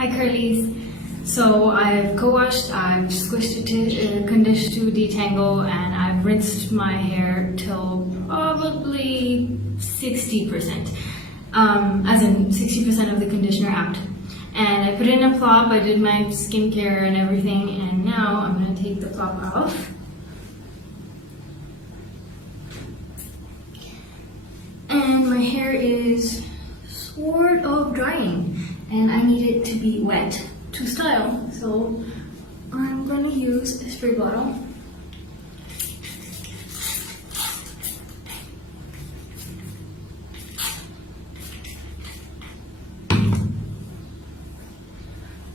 Hi curlies. So I've co-washed, I've squished it to conditioned to detangle, and I've rinsed my hair till probably 60%, as in 60% of the conditioner out. And I put it in a plop, I did my skincare and everything, and now I'm going to take the plop off. And my hair is sort of drying, and I need it to be wet to style. So I'm going to use a spray bottle.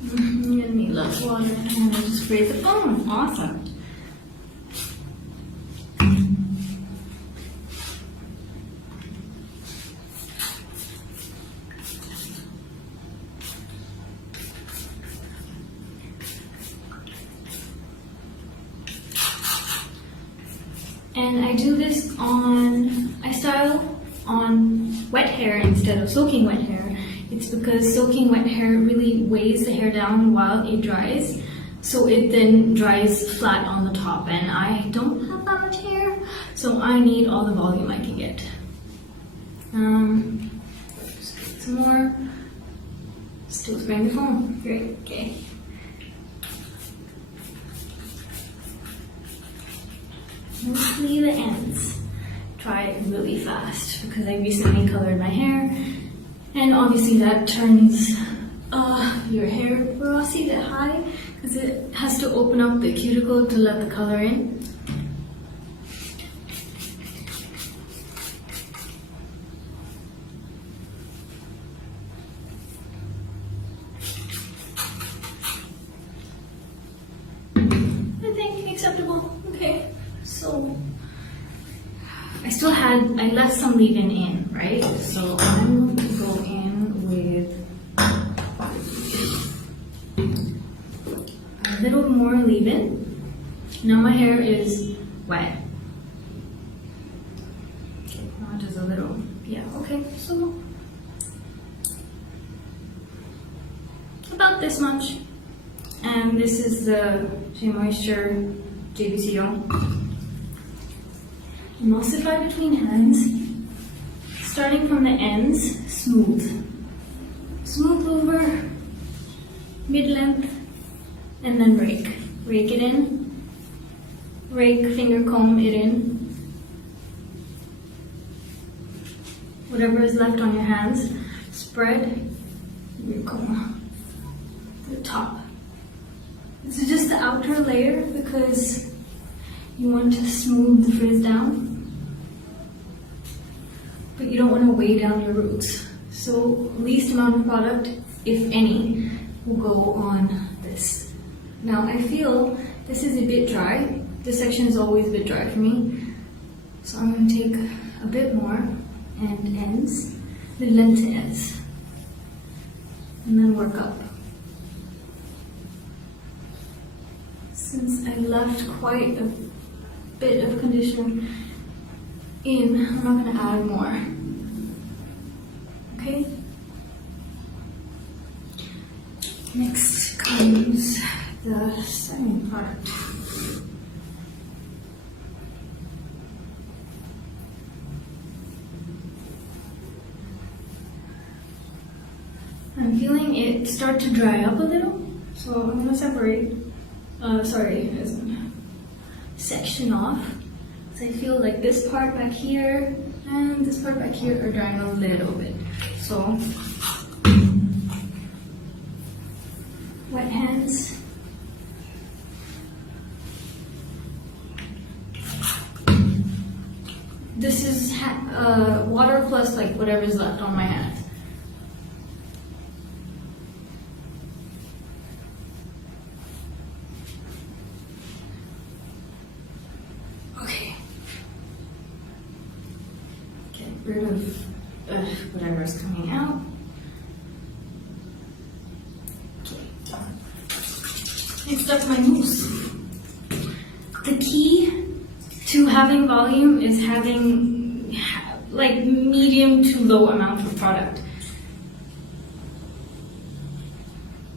I'm gonna need lots of water, and I'm gonna just spray the foam. Awesome. And I do this I style on wet hair instead of soaking wet hair. It's because soaking wet hair really weighs the hair down while it dries, so it then dries flat on the top, and I don't have that much hair, so I need all the volume I can get. Just get some more. Still spraying the foam. Great, okay. Mostly the ends. Try it really fast because I recently colored my hair, and obviously that turns your hair porosity that high because it has to open up the cuticle to let the color in. I think acceptable. Okay, so I left some leave-in in, right? So I'm going to go in with a little more leave-in. Now my hair is wet. Okay, now just a little, yeah, okay, so about this much. And this is the Shea Moisture JBCO. Emulsify between hands, starting from the ends, smooth. Smooth over, mid-length, and then rake. Rake it in, rake, finger comb it in. Whatever is left on your hands, spread your comb to the top. This is just the outer layer because you want to smooth the frizz down, but you don't want to weigh down your roots. So least amount of product, if any, will go on this. Now I feel this is a bit dry. This section is always a bit dry for me. So I'm going to take a bit more and ends, the length to ends, and then work up. Since I left quite a bit of conditioner in, I'm not going to add more. Okay? Next comes the second product. I'm feeling it start to dry up a little, so I'm going to separate. Section off. So I feel like this part back here and this part back here are drying a little bit. So wet hands. This is water plus like whatever's left on my hands. Rid of whatever is coming out. Okay. Next up, my mousse. The key to having volume is having like medium to low amount of product.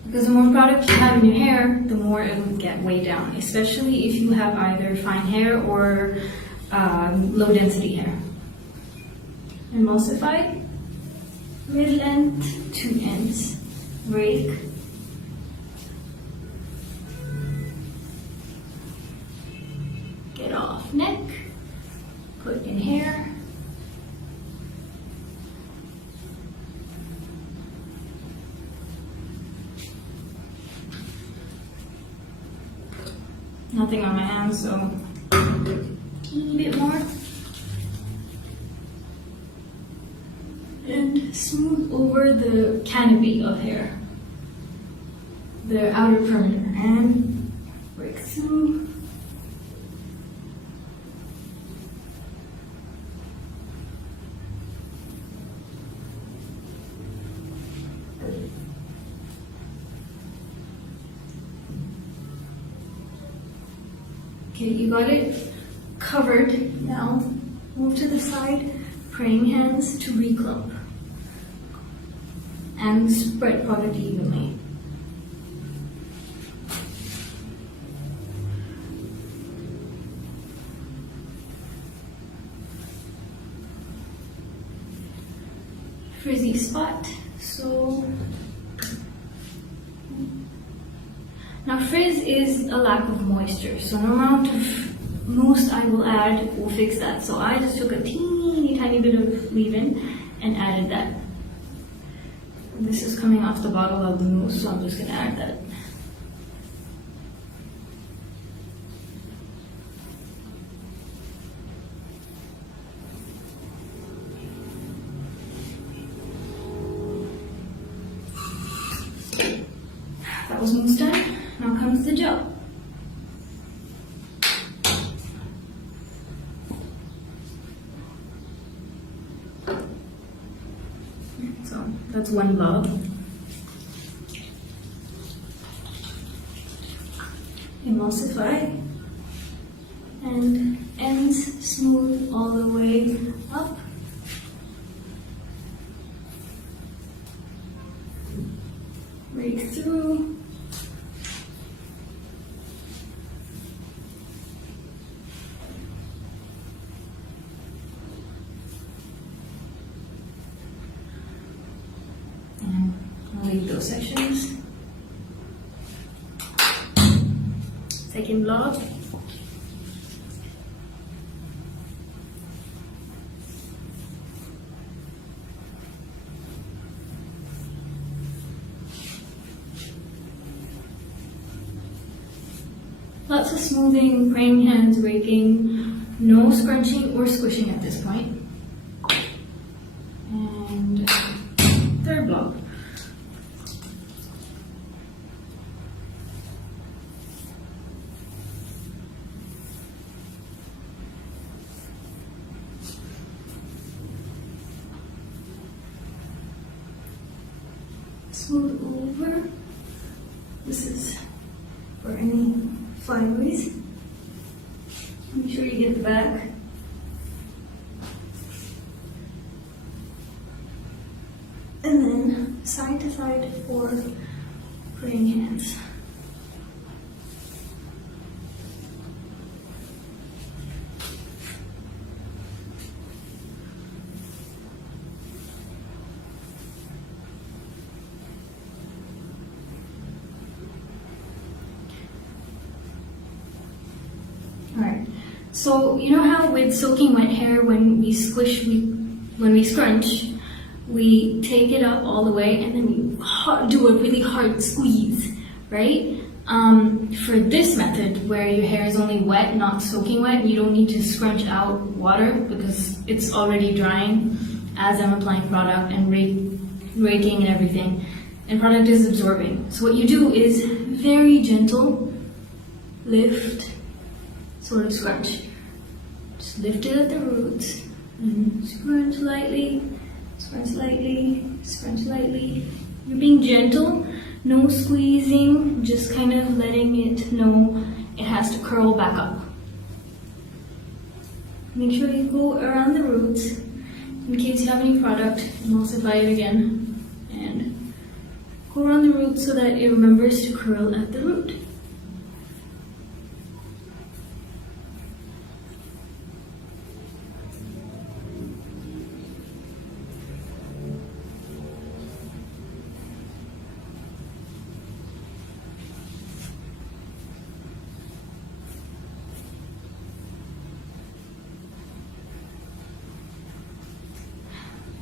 Because the more product you have in your hair, the more it will get way down, especially if you have either fine hair or low density hair. Emulsify, mid-length to ends, rake, get off neck, put in hair, nothing on my hands, so a little bit more. And smooth over the canopy of hair, the outer perimeter, and break through. Okay, you got it covered. Now move to the side, praying hands to reclump and spread product evenly. Frizzy spot, so now frizz is a lack of moisture, so no amount of mousse I will add will fix that. So I just took a teeny tiny bit of leave-in and added that. This is coming off the bottle of the mousse, so I'm just going to add that. That was mousse done. Now comes the gel. So that's one blob. Emulsify and ends smooth all the way up. Break through. And I'll leave those sections. Second blob. Lots of smoothing, praying hands, raking, no scrunching or squishing at this point. And third blob. Smooth over. This is for any flyaways. Make sure you get the back. And then side to side for praying hands. Alright, so you know how with soaking wet hair, when we squish, when we scrunch, we take it up all the way and then you do a really hard squeeze, right? For this method, where your hair is only wet, not soaking wet, you don't need to scrunch out water because it's already drying as I'm applying product and raking and everything, and product is absorbing. So what you do is very gentle lift, sort of scrunch. Just lift it at the roots and scrunch lightly, scrunch lightly, scrunch lightly. You're being gentle, no squeezing, just kind of letting it know it has to curl back up. Make sure you go around the roots. In case you have any product, emulsify it again and go around the root so that it remembers to curl at the root.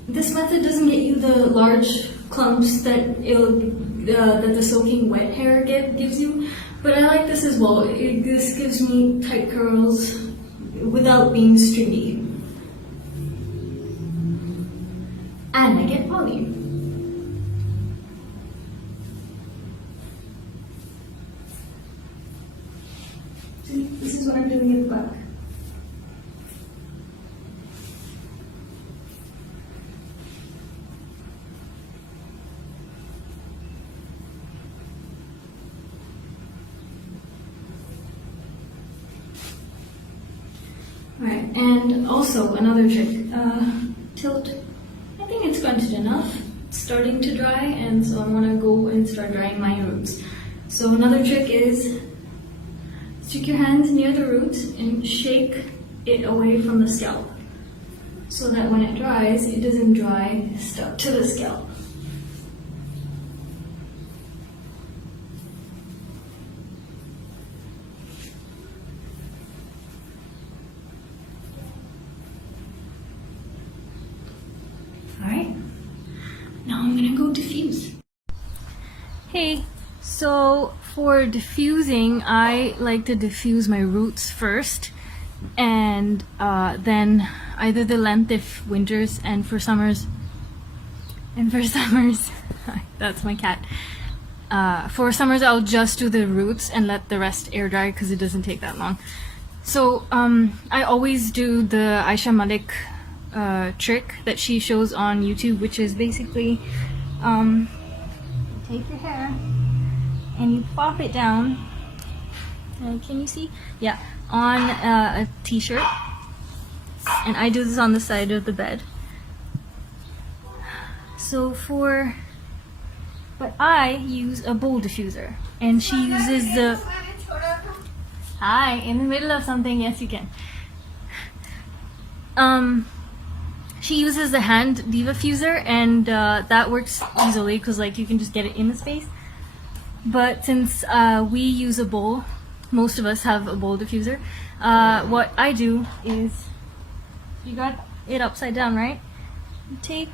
This method doesn't get you the large clumps that the soaking wet hair gives you, but I like this as well. This gives me tight curls without being stringy. And I get volume. See, this is what I'm doing at the back. Alright, and also another trick, tilt. I think it's scrunched enough. It's starting to dry, and so I want to go and start drying my roots. So another trick is stick your hands near the roots and shake it away from the scalp, so that when it dries, it doesn't dry stuck to the scalp. Alright, now I'm gonna go diffuse. Hey, so for diffusing, I like to diffuse my roots first, and then either the length if winters, and for summers, that's my cat. For summers, I'll just do the roots and let the rest air dry because it doesn't take that long. So I always do the Aisha Malik trick that she shows on YouTube, which is basically you take your hair and you pop it down. Can you see? Yeah, on a t-shirt. And I do this on the side of the bed. But I use a bowl diffuser, and she uses the. Hi, in the middle of something, yes you can. She uses the hand diffuser, and that works easily because like you can just get it in the space. But since we use a bowl, most of us have a bowl diffuser. What I do is, you got it upside down, right? You take,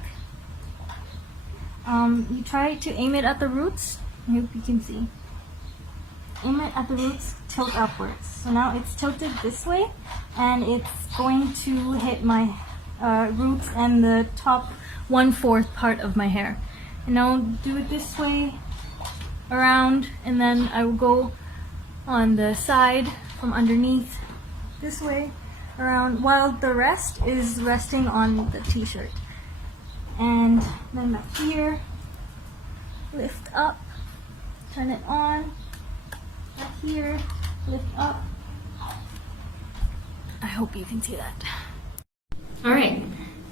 you try to aim it at the roots. I hope you can see. Aim it at the roots, tilt upwards. So now it's tilted this way, and it's going to hit my roots and the top 1/4 part of my hair. And now do it this way around, and then I will go on the side from underneath this way around, while the rest is resting on the t-shirt. And then back here, lift up, turn it on, back here, lift up. I hope you can see that. Alright,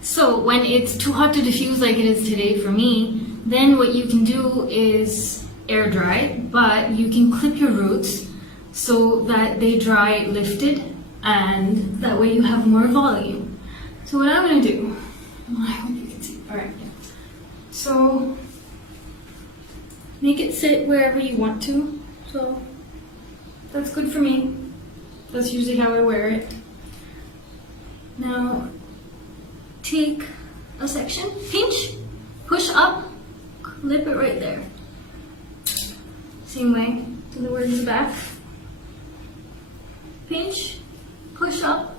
so when it's too hot to diffuse like it is today for me, then what you can do is air dry, but you can clip your roots so that they dry lifted, and that way you have more volume. So what I'm going to do, I hope you can see. Alright, so make it sit wherever you want to. So that's good for me. That's usually how I wear it. Now take a section, pinch, push up, clip it right there. Same way to the words back. Pinch, push up,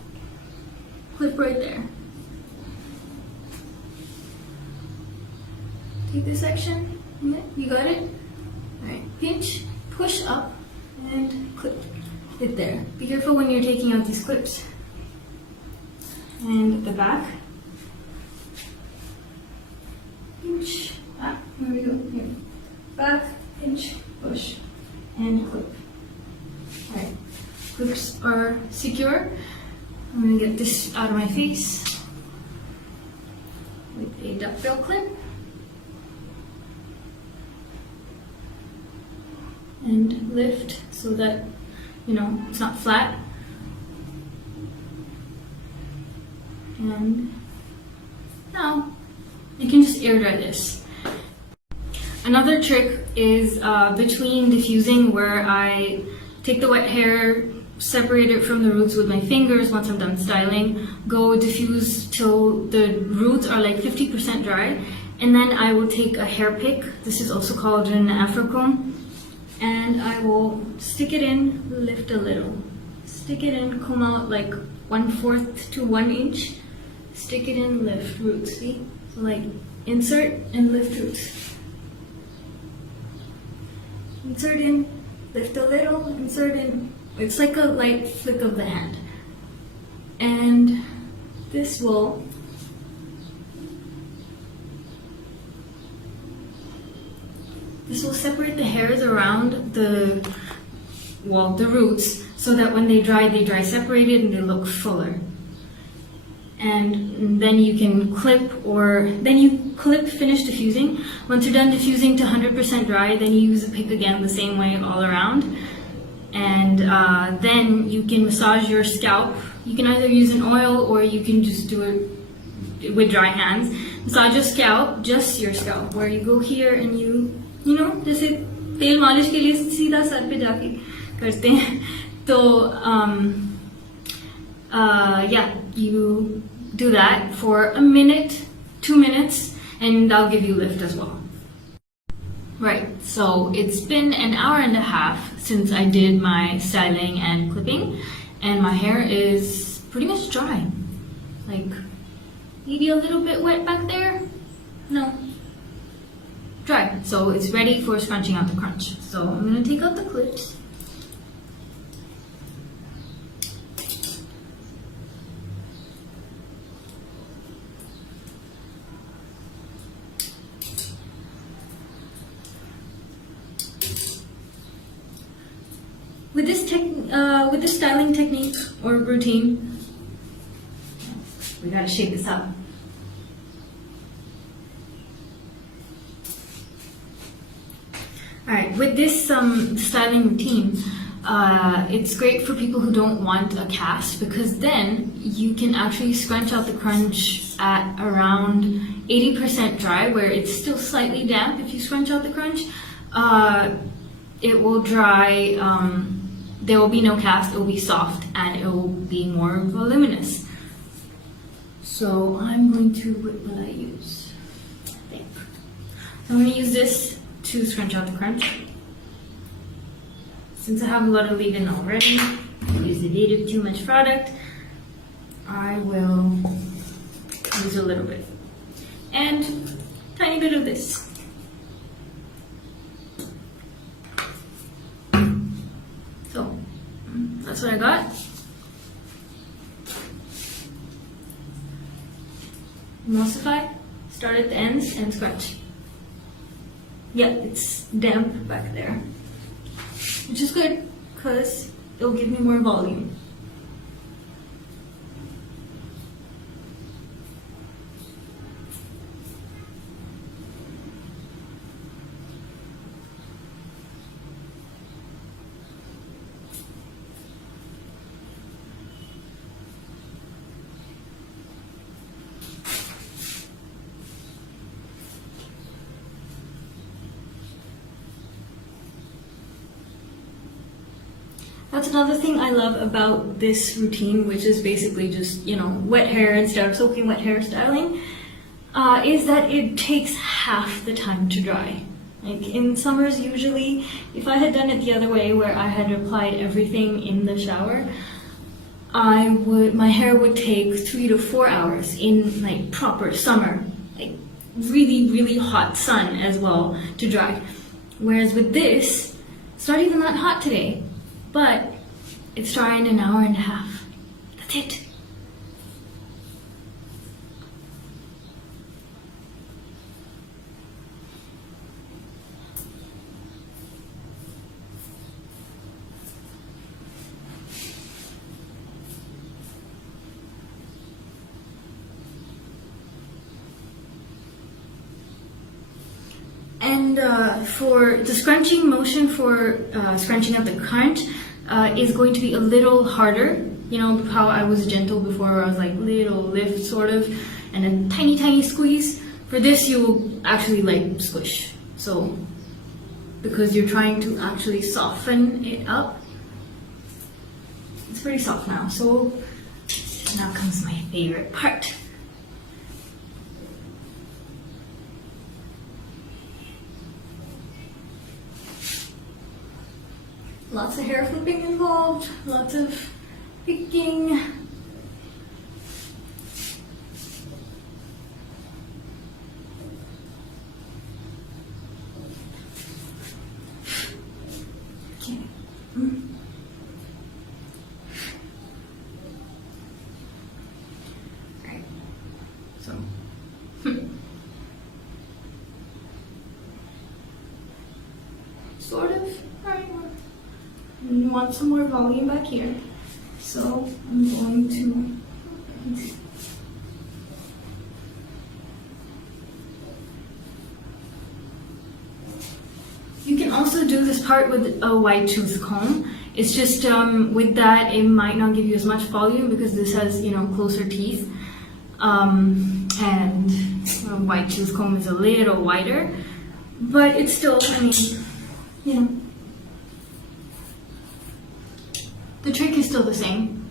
clip right there. Take this section, you got it? Alright, pinch, push up, and clip it there. Be careful when you're taking out these clips. And the back. Pinch, there we go, here. Back, pinch, push, and clip. Alright, clips are secure. I'm going to get this out of my face with a duckbill clip. and lift so that, you know, it's not flat. And now you can just air dry this. Another trick is between diffusing, where I take the wet hair, separate it from the roots with my fingers once I'm done styling, go diffuse till the roots are like 50% dry, and then I will take a hair pick, this is also called an afro comb, and I will stick it in, lift a little, stick it in, comb out like 1/4 to 1 inch, stick it in, lift roots, see? So like insert and lift roots. Insert in, lift a little, insert in. It's like a light flick of the hand. And this will separate the hairs around the roots, so that when they dry separated and they look fuller. And then you can clip, finish diffusing. Once you're done diffusing to 100% dry, then you use the pick again the same way all around. And then you can massage your scalp. You can either use an oil or you can just do it with dry hands. Massage your scalp, just your scalp, where you go here and you know, जैसे तेल मालिश के लिए सीधा sir पे जाके करते हैं. तो yeah, you do that for a minute, 2 minutes, and that'll give you lift as well. Right, so it's been an hour and a half since I did my styling and clipping, and my hair is pretty much dry. Like, maybe a little bit wet back there? No. Dry. So it's ready for scrunching out the crunch. So I'm gonna take out the clips. With this styling technique or routine, we gotta shake this up. Alright, with this styling routine, it's great for people who don't want a cast, because then you can actually scrunch out the crunch at around 80% dry, where it's still slightly damp. If you scrunch out the crunch, it will dry, there will be no cast, it will be soft, and it will be more voluminous. So I'm going to, what will I use? I think. So I'm going to use this to scrunch out the crunch. Since I have a lot of leave-in already, I used a bit of too much product, I will use a little bit. And tiny bit of this. So, that's what I got. Emulsify, start at the ends and scrunch. Yeah, it's damp back there, which is good because it'll give me more volume. That's another thing I love about this routine, which is basically just, you know, wet hair instead of soaking wet hair styling, is that it takes half the time to dry. Like in summers, usually, if I had done it the other way, where I had applied everything in the shower, my hair would take 3 to 4 hours in like proper summer, like really, really hot sun as well to dry. Whereas with this, it's not even that hot today, but it's dry in an hour and a half. That's it. And And for the scrunching motion for scrunching up the current is going to be a little harder. You know how I was gentle before, where I was like little lift sort of, and a tiny, tiny squeeze. For this, you will actually like squish. So, because you're trying to actually soften it up. It's pretty soft now. So, now comes my favorite part. Lots of hair flipping involved, lots of picking. Okay. Alright. So. Sort of. Alright. You want some more volume back here. So I'm going to you can also do this part with a wide tooth comb. It's just with that it might not give you as much volume because this has, you know, closer teeth. And a wide tooth comb is a little wider, but it's still, I mean, you know, the trick is still the same.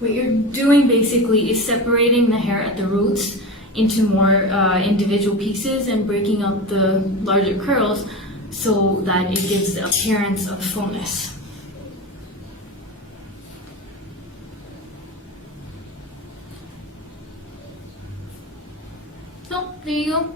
What you're doing basically is separating the hair at the roots into more individual pieces and breaking out the larger curls so that it gives the appearance of fullness. So, there you go.